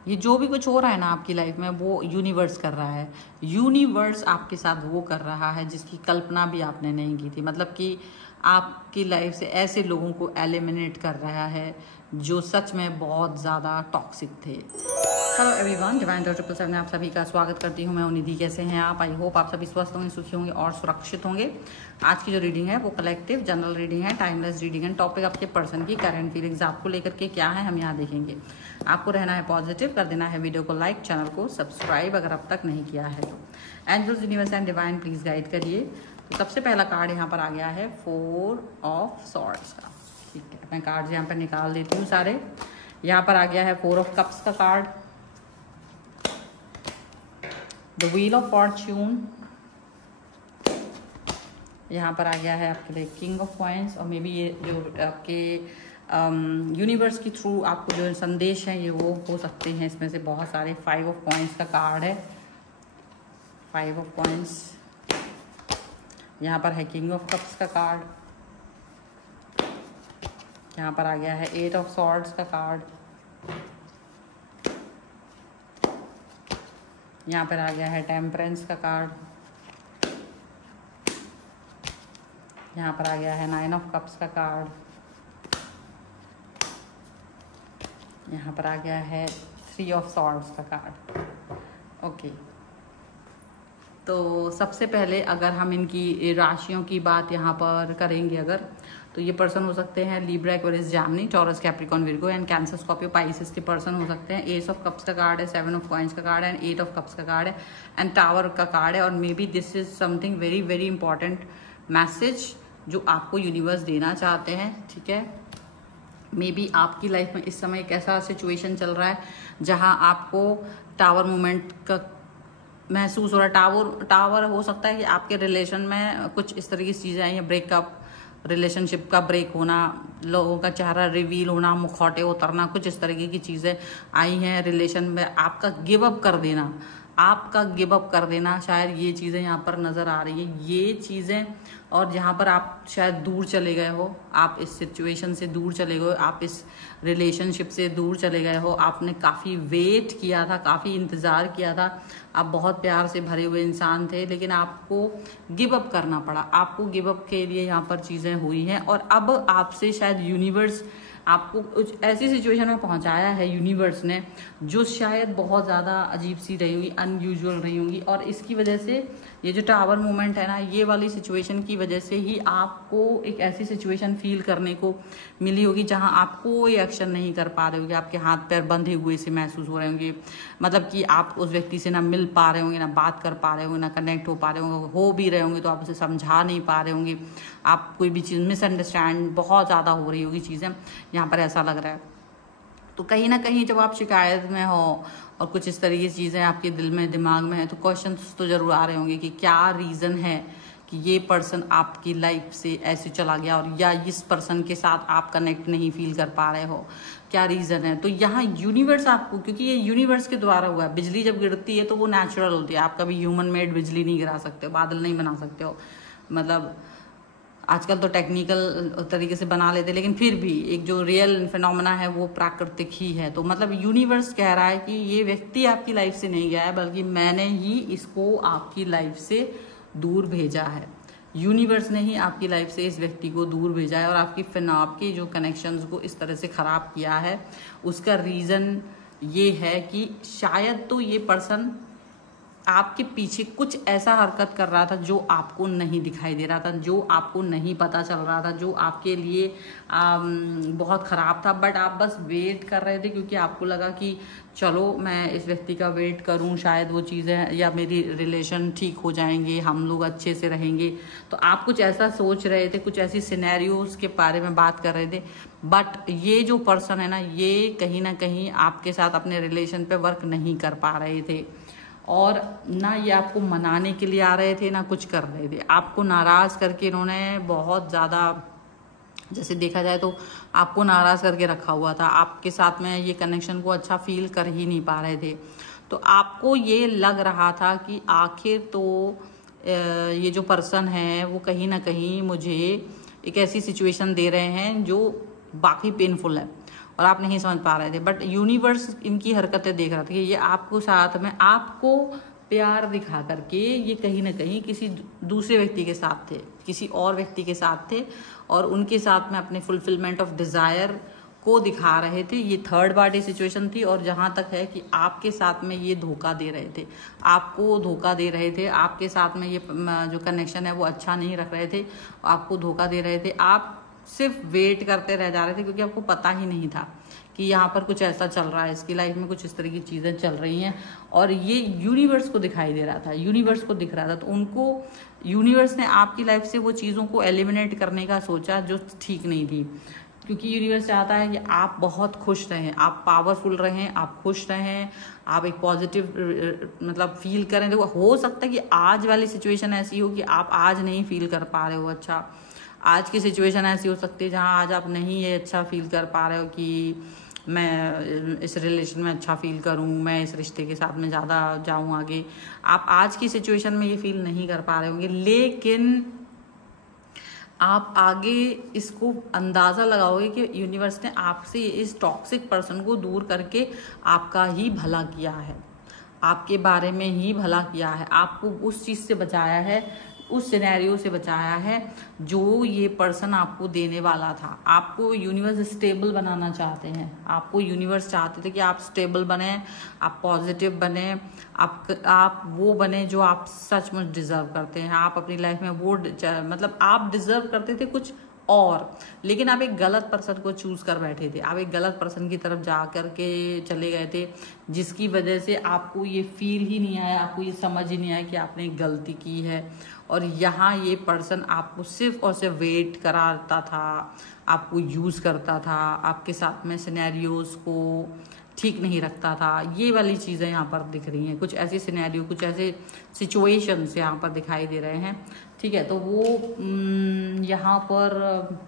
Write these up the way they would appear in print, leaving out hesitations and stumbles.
ये जो भी कुछ हो रहा है ना आपकी लाइफ में, वो यूनिवर्स कर रहा है। यूनिवर्स आपके साथ वो कर रहा है जिसकी कल्पना भी आपने नहीं की थी। मतलब कि आपकी लाइफ से ऐसे लोगों को एलिमिनेट कर रहा है जो सच में बहुत ज़्यादा टॉक्सिक थे। हेलो एवरीवन, डिवाइन 777 में आप सभी का स्वागत करती हूँ। मैं निधि। कैसे हैं आप? आई होप आप सभी स्वस्थ होंगे, सुखी होंगे और सुरक्षित होंगे। आज की जो रीडिंग है वो कलेक्टिव जनरल रीडिंग है, टाइमलेस रीडिंग है। टॉपिक आपके पर्सन की करंट फीलिंग्स आपको लेकर के क्या है हम यहाँ देखेंगे। आपको रहना है पॉजिटिव, कर देना है वीडियो को लाइक, चैनल को सब्सक्राइब अगर अब तक नहीं किया है तो। Angels, universe and divine please guide करिए। तो सबसे पहला कार्ड यहाँ पर आ गया है 4 ऑफ सॉर्ड्स का। ठीक है, मैं कार्ड यहाँ पर निकाल देती हूँ सारे। यहाँ पर आ गया है 4 ऑफ कप्स का card, the wheel of Fortune. यहाँ पर आ गया है आपके लिए किंग ऑफ कॉइंस। और मे बी ये जो आपके यूनिवर्स की थ्रू आपको जो संदेश है ये वो हो सकते हैं इसमें से बहुत सारे। 5 ऑफ कॉइंस का कार्ड है, 5 ऑफ कॉइंस। यहाँ पर है किंग ऑफ कप्स का कार्ड। यहाँ पर आ गया है 8 ऑफ सॉर्ड्स का कार्ड। यहाँ पर आ गया है टेम्परेंस का कार्ड। यहाँ पर आ गया है 9 ऑफ कप्स का कार्ड। यहाँ पर आ गया है 3 ऑफ सॉर्ड्स का कार्ड। ओके, तो सबसे पहले अगर हम इनकी राशियों की बात यहाँ पर करेंगे अगर, तो ये पर्सन हो सकते हैं Libra, Aquarius, Jaimini, taurus, Capricorn, Virgo and cancer, Scorpio, Pisces के पर्सन हो सकते हैं। एस ऑफ कप्स का कार्ड है, 7 ऑफ कॉइंस का कार्ड है एंड 8 ऑफ कप्स का कार्ड है एंड टावर का कार्ड है। और may be this is something very very important message जो आपको यूनिवर्स देना चाहते हैं। ठीक है, मे बी आपकी लाइफ में इस समय एक ऐसा सिचुएशन चल रहा है जहां आपको टावर मूवमेंट का महसूस हो रहा है। टावर हो सकता है कि आपके रिलेशन में कुछ इस तरह की चीज़ें आई हैं, ब्रेकअप, रिलेशनशिप का ब्रेक होना, लोगों का चेहरा रिवील होना, मुखौटे उतरना, कुछ इस तरीके की चीज़ें आई हैं रिलेशन में। आपका गिव अप कर देना, आपका गिव अप कर देना, शायद ये चीज़ें यहाँ पर नज़र आ रही है, ये चीज़ें। और जहाँ पर आप शायद दूर चले गए हो, आप इस सिचुएशन से दूर चले गए हो, आप इस रिलेशनशिप से दूर चले गए हो। आपने काफ़ी वेट किया था, काफ़ी इंतज़ार किया था, आप बहुत प्यार से भरे हुए इंसान थे, लेकिन आपको गिव अप करना पड़ा। आपको गिव अप के लिए यहाँ पर चीज़ें हुई हैं और अब आपसे शायद यूनिवर्स आपको कुछ ऐसी सिचुएशन में पहुंचाया है यूनिवर्स ने जो शायद बहुत ज़्यादा अजीब सी रही होगी, अनयूजुअल रही होंगी। और इसकी वजह से ये जो टावर मूवमेंट है ना, ये वाली सिचुएशन की वजह से ही आपको एक ऐसी सिचुएशन फील करने को मिली होगी जहां आप कोई एक्शन नहीं कर पा रहे होंगे, आपके हाथ पैर बंधे हुए से महसूस हो रहे होंगे। मतलब कि आप उस व्यक्ति से ना मिल पा रहे होंगे, ना बात कर पा रहे होंगे, ना कनेक्ट हो पा रहे होंगे, हो भी रहे होंगे तो आप उसे समझा नहीं पा रहे होंगे। आप कोई भी चीज़ मिसअंडरस्टैंड बहुत ज़्यादा हो रही होगी चीज़ें, यहाँ पर ऐसा लग रहा है। तो कहीं ना कहीं जब आप शिकायत में हो और कुछ इस तरीके की चीज़ें आपके दिल में, दिमाग में है, तो क्वेश्चंस तो जरूर आ रहे होंगे कि क्या रीज़न है कि ये पर्सन आपकी लाइफ से ऐसे चला गया, और या इस पर्सन के साथ आप कनेक्ट नहीं फील कर पा रहे हो, क्या रीज़न है। तो यहाँ यूनिवर्स आपको, क्योंकि ये यूनिवर्स के द्वारा हुआ है, बिजली जब गिरती है तो वो नेचुरल होती है, आप कभी ह्यूमन मेड बिजली नहीं गिरा सकते हो, बादल नहीं बना सकते हो। मतलब आजकल तो टेक्निकल तरीके से बना लेते, लेकिन फिर भी एक जो रियल फिनोमेना है वो प्राकृतिक ही है। तो मतलब यूनिवर्स कह रहा है कि ये व्यक्ति आपकी लाइफ से नहीं गया है, बल्कि मैंने ही इसको आपकी लाइफ से दूर भेजा है। यूनिवर्स ने ही आपकी लाइफ से इस व्यक्ति को दूर भेजा है और आपके जो कनेक्शंस को इस तरह से खराब किया है। उसका रीज़न ये है कि शायद तो ये पर्सन आपके पीछे कुछ ऐसा हरकत कर रहा था जो आपको नहीं दिखाई दे रहा था, जो आपको नहीं पता चल रहा था, जो आपके लिए बहुत ख़राब था। बट आप बस वेट कर रहे थे क्योंकि आपको लगा कि चलो मैं इस व्यक्ति का वेट करूं, शायद वो चीज़ें या मेरी रिलेशन ठीक हो जाएंगे, हम लोग अच्छे से रहेंगे। तो आप कुछ ऐसा सोच रहे थे, कुछ ऐसी सिनेरियोज के बारे में बात कर रहे थे। बट ये जो पर्सन है ना, ये कहीं ना कहीं आपके साथ अपने रिलेशन पे वर्क नहीं कर पा रहे थे, और ना ये आपको मनाने के लिए आ रहे थे, ना कुछ कर रहे थे। आपको नाराज़ करके इन्होंने बहुत ज़्यादा, जैसे देखा जाए तो आपको नाराज़ करके रखा हुआ था, आपके साथ में ये कनेक्शन को अच्छा फील कर ही नहीं पा रहे थे। तो आपको ये लग रहा था कि आखिर तो ये जो पर्सन है वो कहीं ना कहीं मुझे एक ऐसी सिचुएशन दे रहे हैं जो बाकी पेनफुल है। और आप नहीं समझ पा रहे थे, बट यूनिवर्स इनकी हरकतें देख रहा था कि ये आपको साथ में आपको प्यार दिखा करके ये कहीं ना कहीं किसी दूसरे व्यक्ति के साथ थे, किसी और व्यक्ति के साथ थे, और उनके साथ में अपने फुलफिलमेंट ऑफ डिजायर को दिखा रहे थे। ये थर्ड पार्टी सिचुएशन थी। और जहां तक है कि आपके साथ में ये धोखा दे रहे थे, आपको धोखा दे रहे थे, आपके साथ में ये जो कनेक्शन है वो अच्छा नहीं रख रहे थे, आपको धोखा दे रहे थे। आप सिर्फ वेट करते रह जा रहे थे क्योंकि आपको पता ही नहीं था कि यहाँ पर कुछ ऐसा चल रहा है, इसकी लाइफ में कुछ इस तरह की चीज़ें चल रही हैं, और ये यूनिवर्स को दिखाई दे रहा था, यूनिवर्स को दिख रहा था। तो उनको यूनिवर्स ने आपकी लाइफ से वो चीज़ों को एलिमिनेट करने का सोचा जो ठीक नहीं थी, क्योंकि यूनिवर्स चाहता है कि आप बहुत खुश रहें, आप पावरफुल रहें, आप खुश रहें, आप एक पॉजिटिव मतलब फील करें। देखो, हो सकता है कि आज वाली सिचुएशन ऐसी हो कि आप आज नहीं फील कर पा रहे हो अच्छा, आज की सिचुएशन ऐसी हो सकती है जहाँ आज आप नहीं ये अच्छा फील कर पा रहे हो कि मैं इस रिलेशन में अच्छा फील करूं, मैं इस रिश्ते के साथ में ज़्यादा जाऊं आगे। आप आज की सिचुएशन में ये फील नहीं कर पा रहे होंगे, लेकिन आप आगे इसको अंदाज़ा लगाओगे कि यूनिवर्स ने आपसे इस टॉक्सिक पर्सन को दूर करके आपका ही भला किया है, आपके बारे में ही भला किया है, आपको उस चीज़ से बचाया है, उस सिनेरियो से बचाया है जो ये पर्सन आपको देने वाला था। आपको यूनिवर्स स्टेबल बनाना चाहते हैं, आपको यूनिवर्स चाहते थे कि आप स्टेबल बने, आप पॉजिटिव बने, आप वो बने जो आप सचमुच डिजर्व करते हैं। आप अपनी लाइफ में वो मतलब आप डिजर्व करते थे कुछ और, लेकिन आप एक गलत पर्सन को चूज कर बैठे थे, आप एक गलत पर्सन की तरफ जा कर के चले गए थे, जिसकी वजह से आपको ये फील ही नहीं आया, आपको ये समझ ही नहीं आया कि आपने गलती की है। और यहाँ ये पर्सन आपको सिर्फ और सिर्फ वेट कराता था, आपको यूज़ करता था, आपके साथ में सिनेरियोज को ठीक नहीं रखता था। ये वाली चीज़ें यहाँ पर दिख रही हैं, कुछ ऐसे सिनेरियो, कुछ ऐसे सिचुएशंस यहाँ पर दिखाई दे रहे हैं। ठीक है, तो वो यहाँ पर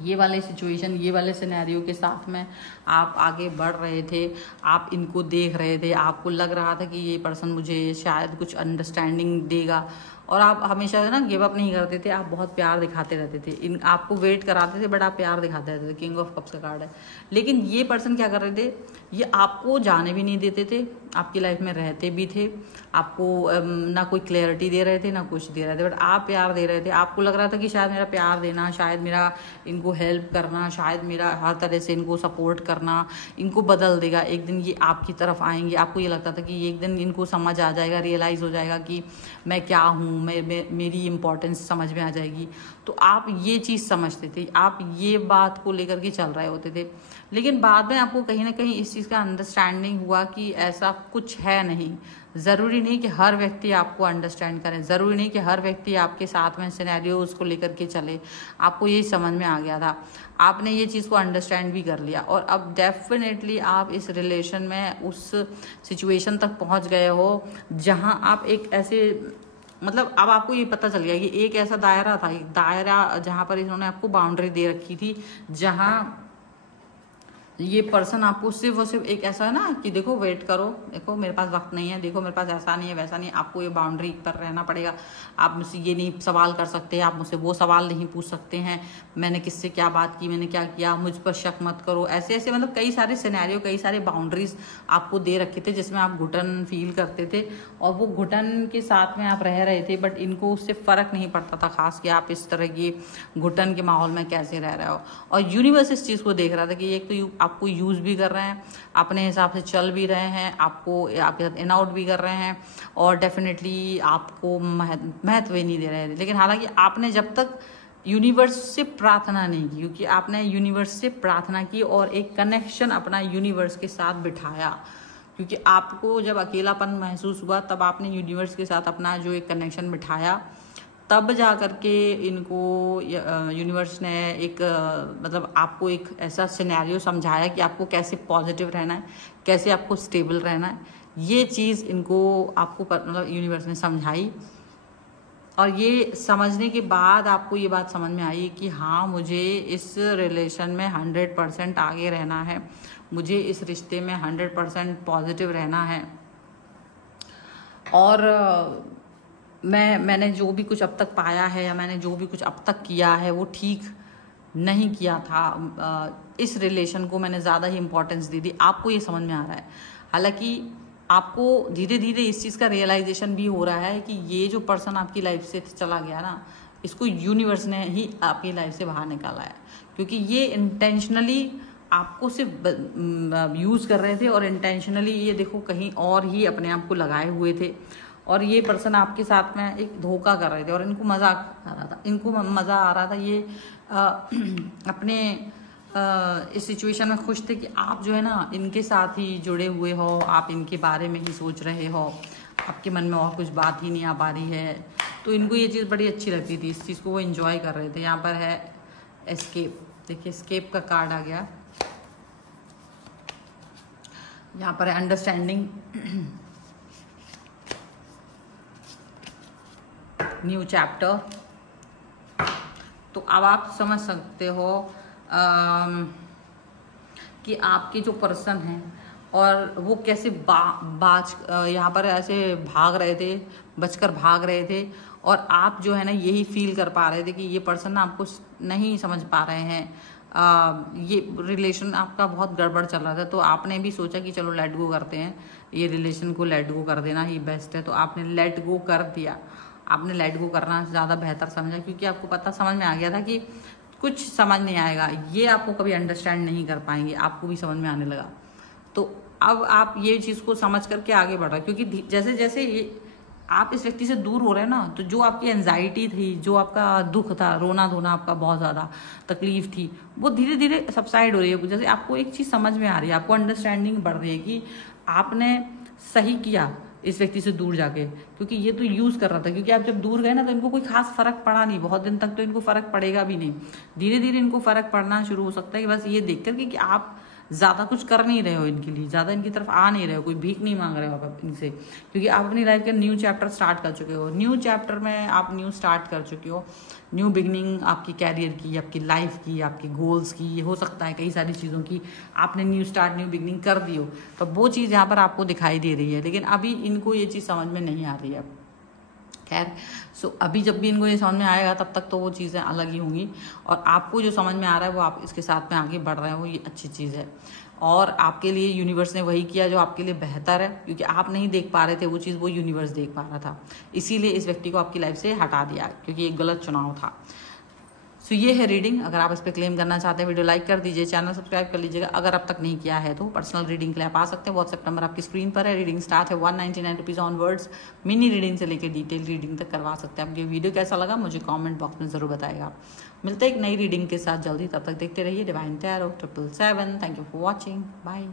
ये वाले सिचुएशन, ये वाले सिनेरियो के साथ में आप आगे बढ़ रहे थे, आप इनको देख रहे थे, आपको लग रहा था कि ये पर्सन मुझे शायद कुछ अंडरस्टैंडिंग देगा, और आप हमेशा ना गिव अप नहीं करते थे, आप बहुत प्यार दिखाते रहते थे, इन आपको वेट कराते थे बट आप प्यार दिखाते रहते थे। किंग ऑफ कप्स का कार्ड है। लेकिन ये पर्सन क्या कर रहे थे, ये आपको जाने भी नहीं देते थे, आपकी लाइफ में रहते भी थे, आपको ना कोई क्लैरिटी दे रहे थे ना कुछ दे रहे थे, बट आप प्यार दे रहे थे। आपको लग रहा था कि शायद मेरा प्यार देना, शायद मेरा इनको हेल्प करना, शायद मेरा हर तरह से इनको सपोर्ट करना इनको बदल देगा, एक दिन ये आपकी तरफ आएंगे। आपको ये लगता था कि एक दिन इनको समझ आ जाएगा, रियलाइज़ हो जाएगा कि मैं क्या हूँ, मेरी इम्पोर्टेंस समझ में आ जाएगी। तो आप ये चीज़ समझते थे, आप ये बात को लेकर के चल रहे होते थे। लेकिन बाद में आपको कहीं ना कहीं इस चीज़ का अंडरस्टैंडिंग हुआ कि ऐसा कुछ है नहीं। ज़रूरी नहीं कि हर व्यक्ति आपको अंडरस्टैंड करे, ज़रूरी नहीं कि हर व्यक्ति आपके साथ में सिनेरियो उसको लेकर के चले। आपको यही समझ में आ गया था, आपने ये चीज़ को अंडरस्टैंड भी कर लिया, और अब डेफिनेटली आप इस रिलेशन में उस सिचुएशन तक पहुंच गए हो जहां आप एक ऐसे मतलब अब आपको ये पता चल गया कि एक ऐसा दायरा था, एक दायरा जहां पर इन्होंने आपको बाउंड्री दे रखी थी, जहां ये पर्सन आपको सिर्फ और सिर्फ एक ऐसा है ना कि देखो वेट करो, देखो मेरे पास वक्त नहीं है, देखो मेरे पास ऐसा नहीं है वैसा नहीं है, आपको ये बाउंड्री पर रहना पड़ेगा, आप मुझसे ये नहीं सवाल कर सकते, आप मुझसे वो सवाल नहीं पूछ सकते हैं, मैंने किससे क्या बात की, मैंने क्या किया, मुझ पर शक मत करो, ऐसे ऐसे मतलब कई सारे सिनेरियो, कई सारे बाउंड्रीज आपको दे रखे थे जिसमें आप घुटन फील करते थे, और वो घुटन के साथ में आप रह रहे थे, बट इनको उससे फर्क नहीं पड़ता था खास कि आप इस तरह की घुटन के माहौल में कैसे रह रहे हो। और यूनिवर्स इस चीज़ को देख रहा था कि एक तो आपको यूज़ भी कर रहे हैं, अपने हिसाब से चल भी रहे हैं, आपको आपके साथ इन आउट भी कर रहे हैं, और डेफिनेटली आपको महत्व ही नहीं दे रहे थे। लेकिन हालांकि आपने जब तक यूनिवर्स से प्रार्थना नहीं की, क्योंकि आपने यूनिवर्स से प्रार्थना की और एक कनेक्शन अपना यूनिवर्स के साथ बिठाया, क्योंकि आपको जब अकेलापन महसूस हुआ तब आपने यूनिवर्स के साथ अपना जो एक कनेक्शन बिठाया, तब जा कर के इनको यूनिवर्स ने एक मतलब आपको एक ऐसा सिनेरियो समझाया कि आपको कैसे पॉजिटिव रहना है, कैसे आपको स्टेबल रहना है। ये चीज़ इनको आपको मतलब यूनिवर्स ने समझाई, और ये समझने के बाद आपको ये बात समझ में आई कि हाँ, मुझे इस रिलेशन में 100% आगे रहना है, मुझे इस रिश्ते में 100% पॉजिटिव रहना है। और मैंने जो भी कुछ अब तक पाया है, या मैंने जो भी कुछ अब तक किया है वो ठीक नहीं किया था, इस रिलेशन को मैंने ज़्यादा ही इम्पोर्टेंस दी थी, आपको ये समझ में आ रहा है। हालांकि आपको धीरे धीरे इस चीज़ का रियलाइजेशन भी हो रहा है कि ये जो पर्सन आपकी लाइफ से चला गया ना, इसको यूनिवर्स ने ही आपकी लाइफ से बाहर निकाला है, क्योंकि ये इंटेंशनली आपको सिर्फ यूज़ कर रहे थे और इंटेंशनली ये देखो कहीं और ही अपने आप को लगाए हुए थे। और ये पर्सन आपके साथ में एक धोखा कर रहे थे और इनको मज़ा आ रहा था, इनको मज़ा आ रहा था। ये अपने इस सिचुएशन में खुश थे कि आप जो है ना इनके साथ ही जुड़े हुए हो, आप इनके बारे में ही सोच रहे हो, आपके मन में और कुछ बात ही नहीं आ पा रही है। तो इनको ये चीज़ बड़ी अच्छी लगती थी, इस चीज़ को वो एंजॉय कर रहे थे। यहाँ पर है एस्केप, देखिए एस्केप का कार्ड आ गया। यहाँ पर है अंडरस्टैंडिंग, न्यू चैप्टर। तो अब आप समझ सकते हो कि आपके जो पर्सन हैं और वो कैसे यहाँ पर ऐसे भाग रहे थे, बचकर भाग रहे थे, और आप जो है ना यही फील कर पा रहे थे कि ये पर्सन ना आपको नहीं समझ पा रहे हैं। ये रिलेशन आपका बहुत गड़बड़ चल रहा था, तो आपने भी सोचा कि चलो लेट गो करते हैं, ये रिलेशन को लेट गो कर देना ही बेस्ट है। तो आपने लेट गो कर दिया, आपने लेट गो करना ज़्यादा बेहतर समझा, क्योंकि आपको पता समझ में आ गया था कि कुछ समझ नहीं आएगा, ये आपको कभी अंडरस्टैंड नहीं कर पाएंगे। आपको भी समझ में आने लगा, तो अब आप ये चीज़ को समझ करके आगे बढ़ रहे हैं, क्योंकि जैसे जैसे ये आप इस व्यक्ति से दूर हो रहे हैं ना, तो जो आपकी एंजाइटी थी, जो आपका दुख था, रोना धोना आपका बहुत ज़्यादा तकलीफ थी, वो धीरे धीरे सबसाइड हो रही है। जैसे आपको एक चीज़ समझ में आ रही है, आपको अंडरस्टैंडिंग बढ़ रही है कि आपने सही किया इस व्यक्ति से दूर जाके, क्योंकि ये तो यूज़ कर रहा था। क्योंकि आप जब दूर गए ना तो इनको कोई खास फर्क पड़ा नहीं, बहुत दिन तक तो इनको फर्क पड़ेगा भी नहीं। धीरे धीरे इनको फर्क पड़ना शुरू हो सकता है कि बस ये देख कर कि आप ज़्यादा कुछ कर नहीं रहे हो इनके लिए, ज़्यादा इनकी तरफ आ नहीं रहे हो, कोई भीख नहीं मांग रहे हो आप इनसे, क्योंकि आप अपनी लाइफ का न्यू चैप्टर स्टार्ट कर चुके हो। न्यू चैप्टर में आप न्यू स्टार्ट कर चुके हो, न्यू बिगनिंग आपकी कैरियर की, आपकी लाइफ की, आपके गोल्स की, ये हो सकता है कई सारी चीज़ों की आपने न्यू स्टार्ट, न्यू बिगनिंग कर दी हो। तो वो चीज़ यहाँ पर आपको दिखाई दे रही है, लेकिन अभी इनको ये चीज़ समझ में नहीं आ रही है। खैर अभी जब भी इनको ये समझ में आएगा तब तक तो वो चीज़ें अलग ही होंगी, और आपको जो समझ में आ रहा है वो आप इसके साथ में आगे बढ़ रहे हो, ये अच्छी चीज़ है। और आपके लिए यूनिवर्स ने वही किया जो आपके लिए बेहतर है, क्योंकि आप नहीं देख पा रहे थे वो चीज़, वो यूनिवर्स देख पा रहा था, इसीलिए इस व्यक्ति को आपकी लाइफ से हटा दिया, क्योंकि एक गलत चुनाव था। सो ये है रीडिंग। अगर आप इस पर क्लेम करना चाहते हैं, वीडियो लाइक कर दीजिए, चैनल सब्सक्राइब कर लीजिएगा अगर अब तक नहीं किया है तो। पर्सनल रीडिंग के लिए आप आ सकते हैं, व्हाट्सएप नंबर आपकी स्क्रीन पर है। रीडिंग स्टार्ट है 199 रुपीज़ ऑनवर्ड्स। मिनी रीडिंग से लेकर डिटेल रीडिंग तक करवा सकते हैं। आपको वीडियो कैसा लगा मुझे कॉमेंट बॉक्स में ज़रूर बताएगा। मिलते हैं एक नई रीडिंग के साथ जल्दी, तब तक देखते रहिए divine tarot 777। Thank you for watching, bye.